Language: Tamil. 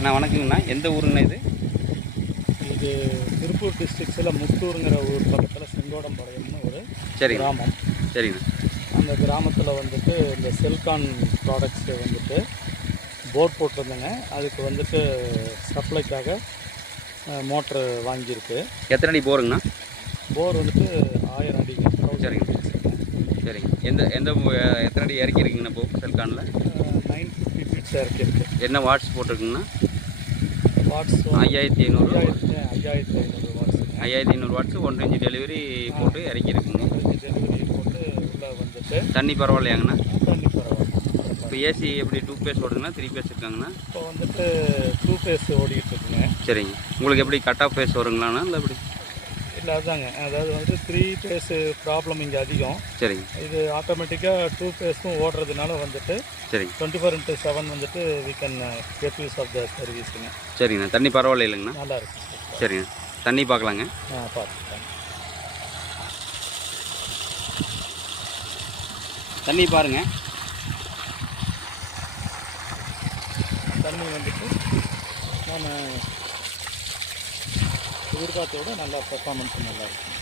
அண்ணா வணக்கங்கண்ணா. எந்த ஊருங்கண்ணா இது? இது திருப்பூர் டிஸ்ட்ரிக்ஸில் முத்தூருங்கிற ஊர் பக்கத்தில் செங்கோடம்பாளையம்னு ஒரு சரிங்க. கிராமம். சரிங்கண்ணா. அந்த கிராமத்தில் வந்துட்டு இந்த செல்கான் ப்ராடக்ட்ஸு வந்துட்டு போர் போட்டிருந்தேங்க. அதுக்கு வந்துட்டு சப்ளைக்காக மோட்ரு வாங்கியிருக்கு. எத்தனை அடி போருங்கண்ணா? போர் வந்துட்டு 1000 அடிங்க. சரிங்க. சரிங்க. எந்த எத்தனை அடி இறக்கி இருக்குங்கண்ணா இப்போ செல்கானில்? 950 ஃபீட்ஸ் இறக்கிருக்கு. என்ன வாட்ஸ் போட்டிருக்குங்கண்ணா? வாட்ஸ் 5500 5500 வாட்ஸுங்க. 5500 வாட்ஸு 1 இன்ச் டெலிவரி போட்டு இறக்கிருக்குங்க. டெலிவரி போட்டு உள்ளே வந்துட்டு தண்ணி பரவாயில்லையாங்கண்ணா? தண்ணி பரவாயில்ல. இப்போ ஏசி எப்படி 2 பேஸ் ஓடுதுங்களா 3 பேஸ் இருக்காங்கண்ணா? இப்போ வந்துட்டு 2 ஃபேஸ் ஓடிக்கிட்டு இருக்குங்க. சரிங்க. உங்களுக்கு எப்படி கட் ஆஃப் பேஸ் வருங்களாண்ணா இல்லை எப்படி? இல்லை அதுதாங்க, அதாவது வந்து 3 ஃபேஸு ப்ராப்ளம் இங்கே அதிகம். சரிங்க. இது ஆட்டோமேட்டிக்காக 2 ஃபேஸும் ஓடுறதுனால வந்துட்டு சரிங்க. 24/7 வந்துட்டு we can get use of the சர்வீஸுங்க. சரிங்கண்ணா. தண்ணி பரவாயில்ல இல்லைங்கண்ணா? நல்லா இருக்கு. சரிங்க. தண்ணி பார்க்கலாங்க. பார்த்துக்கலாம். தண்ணி பாருங்கள். தண்ணி வந்துட்டு நான் எதிர்பார்த்தோட நல்லா பெர்ஃபார்மன்ஸ் நல்லா இருக்கும்.